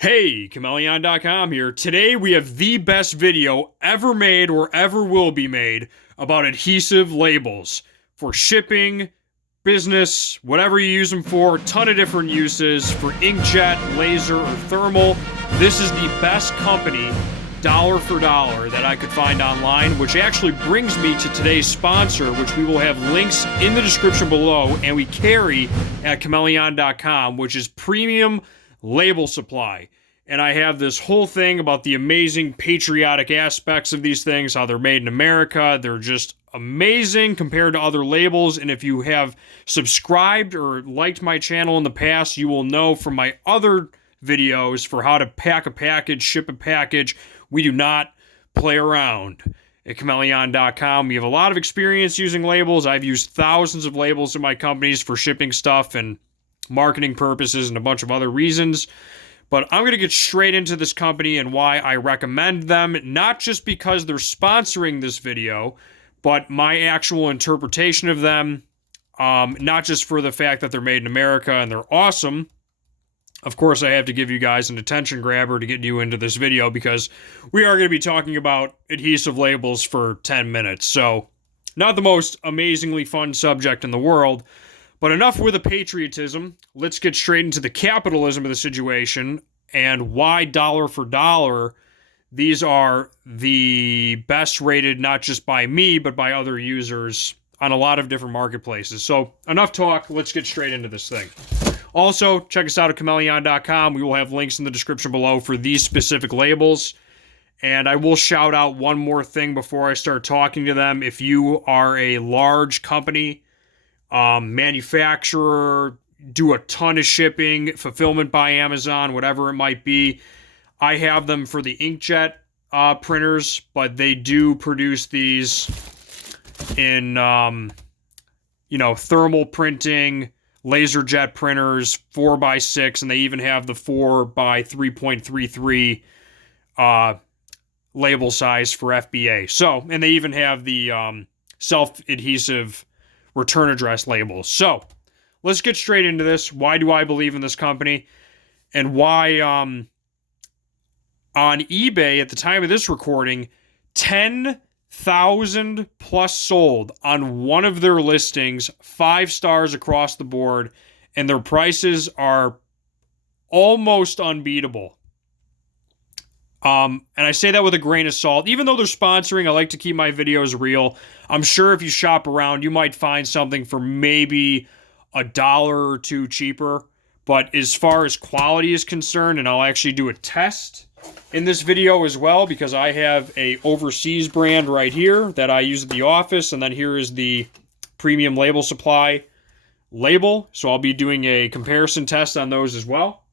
Hey, Chmelaeon.com here. Today we have the best video ever made or ever will be made about adhesive labels for shipping, business, whatever you use them for, a ton of different uses for inkjet, laser, or thermal. This is the best company, dollar for dollar, that I could find online, which actually brings me to today's sponsor, which we will have links in the description below, and we carry at Chmelaeon.com, which is Premium Label Supply. And I have this whole thing about the amazing patriotic aspects of these things, how they're made in America. They're just amazing compared to other labels. And if you have subscribed or liked my channel in the past, you will know from my other videos for how to pack a package, ship a package, we do not play around at Chmelaeon.com. We have a lot of experience using labels. I've used thousands of labels in my companies for shipping stuff and marketing purposes and a bunch of other reasons. But I'm going to get straight into this company and why I recommend them, not just because they're sponsoring this video, but my actual interpretation of them, not just for the fact that they're made in America and they're awesome. Of course, I have to give you guys an attention grabber to get you into this video because we are going to be talking about adhesive labels for 10 minutes. So, not the most amazingly fun subject in the world. But enough with the patriotism. Let's get straight into the capitalism of the situation and why dollar for dollar these are the best rated, not just by me, but by other users on a lot of different marketplaces. So enough talk. Let's get straight into this thing. Also, check us out at Chmelaeon.com. We will have links in the description below for these specific labels. And I will shout out one more thing before I start talking to them. If you are a large company, manufacturer, do a ton of shipping, fulfillment by Amazon, whatever it might be. I have them for the inkjet printers, but they do produce these in, thermal printing, laser jet printers, 4x6, and they even have the 4x3.33 label size for FBA. So, and they even have the self-adhesive return address labels. So let's get straight into this. Why do I believe in this company? And why on eBay at the time of this recording, 10,000 plus sold on one of their listings, 5 stars across the board, and their prices are almost unbeatable. And I say that with a grain of salt. Even though they're sponsoring, I like to keep my videos real. I'm sure if you shop around, you might find something for maybe $1 or $2 cheaper. But as far as quality is concerned, and I'll actually do a test in this video as well, because I have a overseas brand right here that I use at the office, and then here is the Premium Label Supply label. So I'll be doing a comparison test on those as well.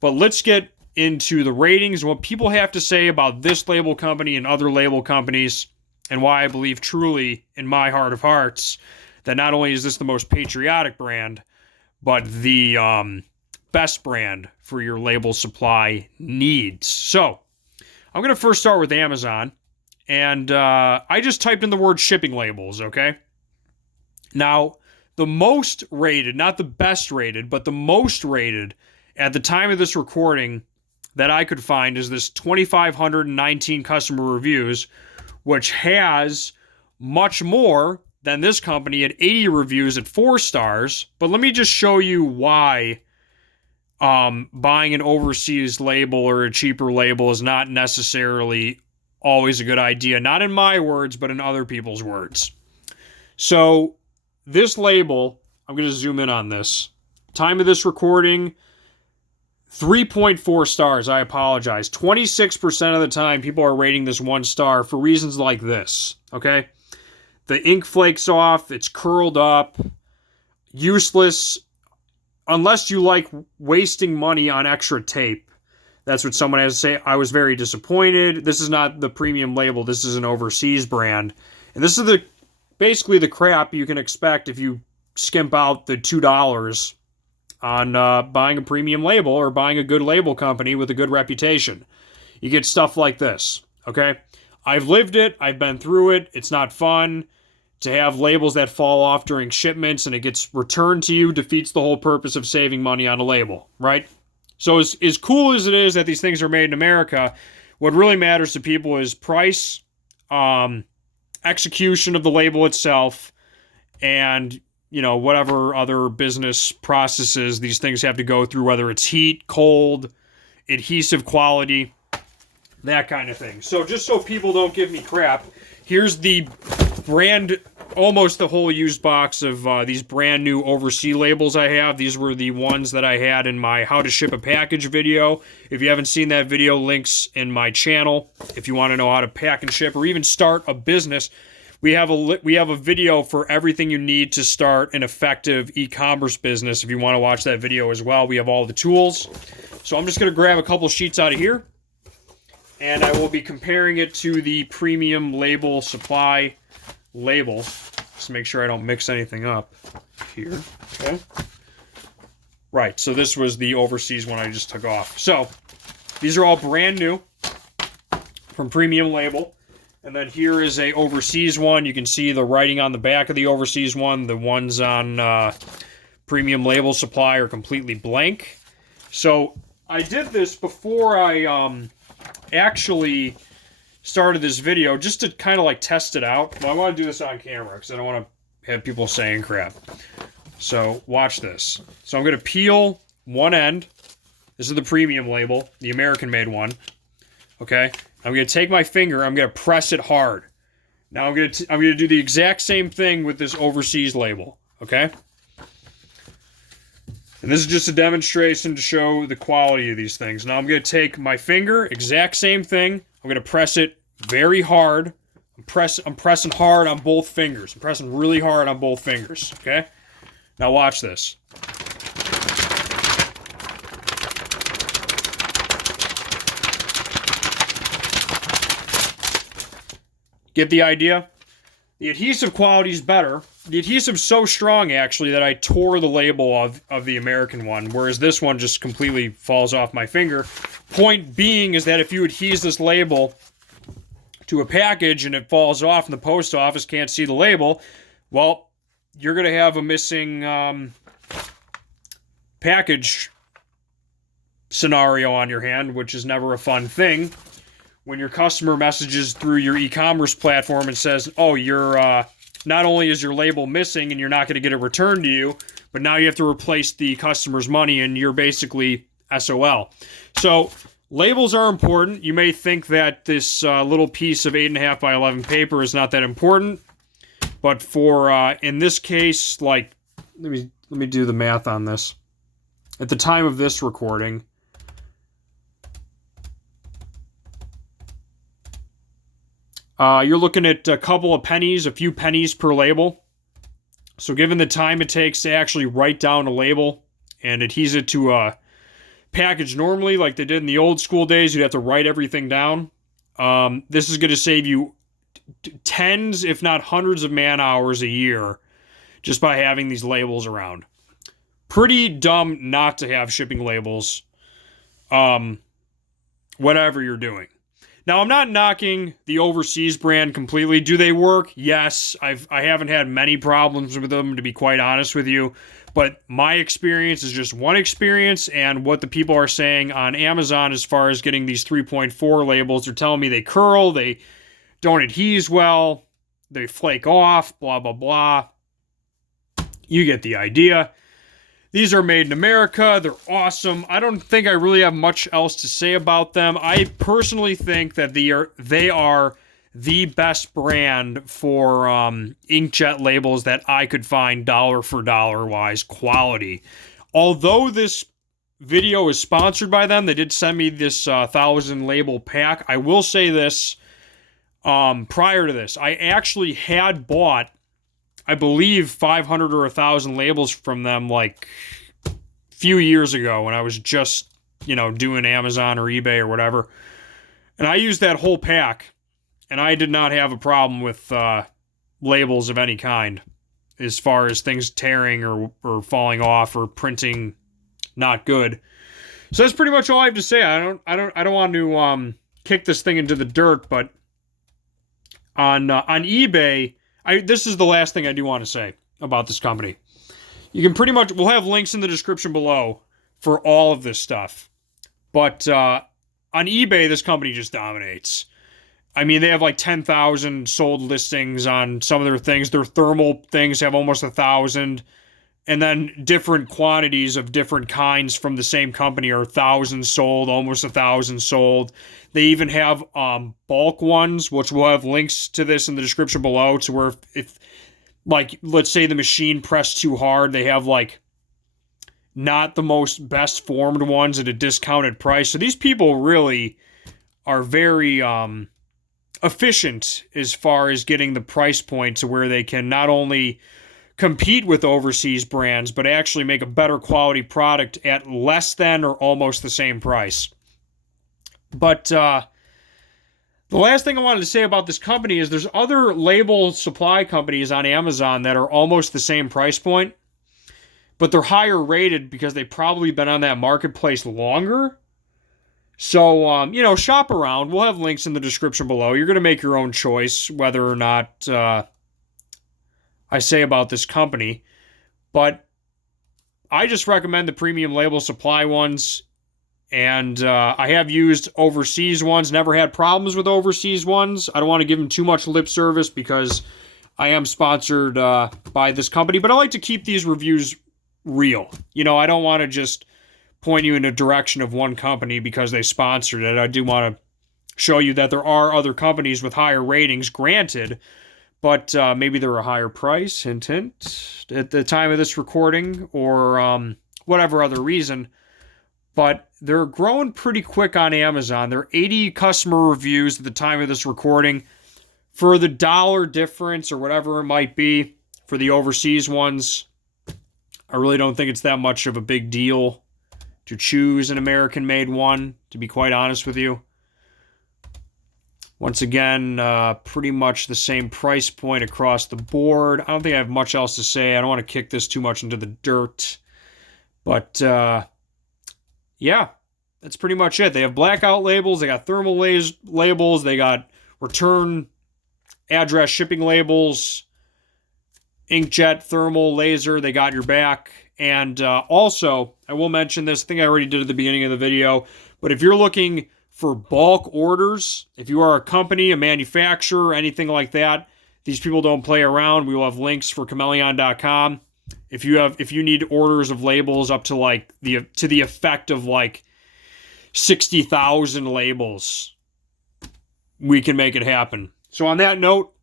But let's get into the ratings and what people have to say about this label company and other label companies, and why I believe truly in my heart of hearts that not only is this the most patriotic brand, but the best brand for your label supply needs. So I'm going to first start with Amazon, and I just typed in the word shipping labels, okay? Now, the most rated, not the best rated, but the most rated at the time of this recording that I could find is this 2,519 customer reviews, which has much more than this company at 80 reviews at 4 stars. But let me just show you why buying an overseas label or a cheaper label is not necessarily always a good idea. Not in my words, but in other people's words. So this label, I'm going to zoom in on this. Time of this recording, 3.4 stars. I apologize. 26% of the time, people are rating this 1 star for reasons like this, okay? The ink flakes off. It's curled up. Useless. Unless you like wasting money on extra tape. That's what someone has to say. I was very disappointed. This is not the premium label. This is an overseas brand. And this is basically the crap you can expect if you skimp out the $2 on buying a premium label or buying a good label company with a good reputation. You get stuff like this, okay? I've lived it. I've been through it. It's not fun. To have labels that fall off during shipments and it gets returned to you defeats the whole purpose of saving money on a label, right? So as cool as it is that these things are made in America, what really matters to people is price, execution of the label itself, and whatever other business processes these things have to go through, whether it's heat, cold, adhesive quality, that kind of thing. So just so people don't give me crap, here's the almost the whole used box of these brand new overseas labels I have. These were the ones that I had in my how to ship a package video. If you haven't seen that video, links in my channel. If you want to know how to pack and ship or even start a business, we have a video for everything you need to start an effective e-commerce business. If you want to watch that video as well, we have all the tools. So I'm just going to grab a couple sheets out of here, and I will be comparing it to the premium label supply label. Just to make sure I don't mix anything up here. Okay. Right, so this was the overseas one I just took off. So these are all brand new from premium label. And then here is a overseas one. You can see the writing on the back of the overseas one. The ones on premium label supply are completely blank. So I did this before I actually started this video, just to kind of like test it out. But I want to do this on camera because I don't want to have people saying crap. So watch this. So I'm going to peel one end. This is the premium label, the American made one. Okay. I'm going to take my finger, I'm going to press it hard. Now I'm going to do the exact same thing with this overseas label, okay? And this is just a demonstration to show the quality of these things. Now I'm going to take my finger, exact same thing. I'm going to press it very hard. I'm pressing hard on both fingers. I'm pressing really hard on both fingers, okay? Now watch this. Get the idea? The adhesive quality is better. The adhesive's so strong, actually, that I tore the label of the American one, whereas this one just completely falls off my finger. Point being is that if you adhese this label to a package and it falls off and the post office can't see the label, well, you're going to have a missing package scenario on your hand, which is never a fun thing. When your customer messages through your e-commerce platform and says, oh, you're not only is your label missing and you're not going to get it returned to you, but now you have to replace the customer's money and you're basically SOL. So labels are important. You may think that this little piece of 8.5 by 11 paper is not that important, but for in this case, like let me do the math on this. At the time of this recording, you're looking at a couple of pennies, a few pennies per label. So given the time it takes to actually write down a label and adhese it to a package normally, like they did in the old school days, you'd have to write everything down. This is going to save you tens, if not hundreds of man hours a year just by having these labels around. Pretty dumb not to have shipping labels, whatever you're doing. Now, I'm not knocking the overseas brand completely. Do they work? Yes. I haven't had many problems with them, to be quite honest with you. But my experience is just one experience, and what the people are saying on Amazon as far as getting these 3.4 labels, they're telling me they curl, they don't adhese well, they flake off, blah, blah, blah. You get the idea. These are made in America. They're awesome. I don't think I really have much else to say about them. I personally think that they are the best brand for inkjet labels that I could find dollar for dollar wise quality. Although this video is sponsored by them, they did send me this 1,000 label pack. I will say this, prior to this, I actually had bought, I believe, 500 or 1,000 labels from them like a few years ago when I was just, doing Amazon or eBay or whatever. And I used that whole pack, and I did not have a problem with labels of any kind as far as things tearing or falling off or printing not good. So that's pretty much all I have to say. I don't want to kick this thing into the dirt, but on eBay, this is the last thing I do want to say about this company. You can pretty much, we'll have links in the description below for all of this stuff. But on eBay, this company just dominates. I mean, they have like 10,000 sold listings on some of their things. Their thermal things have almost 1,000. And then different quantities of different kinds from the same company are 1,000 sold, almost 1,000 sold. They even have bulk ones, which we'll have links to this in the description below. To where if like, let's say the machine pressed too hard, they have like not the most best formed ones at a discounted price. So these people really are very efficient as far as getting the price point to where they can not only compete with overseas brands, but actually make a better quality product at less than or almost the same price. But the last thing I wanted to say about this company is there's other label supply companies on Amazon that are almost the same price point, but they're higher rated because they've probably been on that marketplace longer. So, shop around. We'll have links in the description below. You're going to make your own choice whether or not I say about this company. But I just recommend the premium label supply ones. And I have used overseas ones. Never had problems with overseas ones. I don't want to give them too much lip service because I am sponsored by this company. But I like to keep these reviews real. I don't want to just point you in a direction of one company because they sponsored it. I do want to show you that there are other companies with higher ratings, granted, but maybe they're a higher price, hint, hint, at the time of this recording, or whatever other reason. But they're growing pretty quick on Amazon. There are 80 customer reviews at the time of this recording. For the dollar difference or whatever it might be for the overseas ones, I really don't think it's that much of a big deal to choose an American-made one, to be quite honest with you. Once again, pretty much the same price point across the board. I don't think I have much else to say. I don't want to kick this too much into the dirt. But, yeah, that's pretty much it. They have blackout labels. They got thermal labels. They got return address shipping labels. Inkjet, thermal, laser. They got your back. And also, I will mention this. I think I already did at the beginning of the video. But if you're looking for bulk orders, if you are a company, a manufacturer, anything like that, these people don't play around. We will have links for Chmelaeon.com. If you need orders of labels up to like to the effect of like 60,000 labels, we can make it happen. So on that note,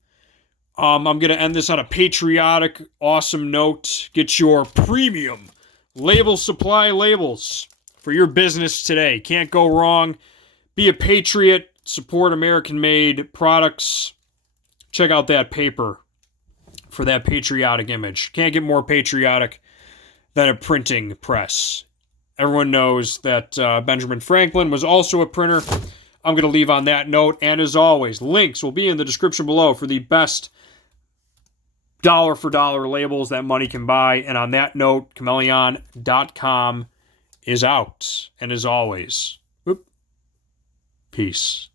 I'm going to end this on a patriotic, awesome note. Get your premium label supply labels for your business today. Can't go wrong. Be a patriot. Support American-made products. Check out that paper for that patriotic image. Can't get more patriotic than a printing press. Everyone knows that Benjamin Franklin was also a printer. I'm going to leave on that note. And as always, links will be in the description below for the best dollar-for-dollar labels that money can buy. And on that note, Chmelaeon.com is out. And as always, peace.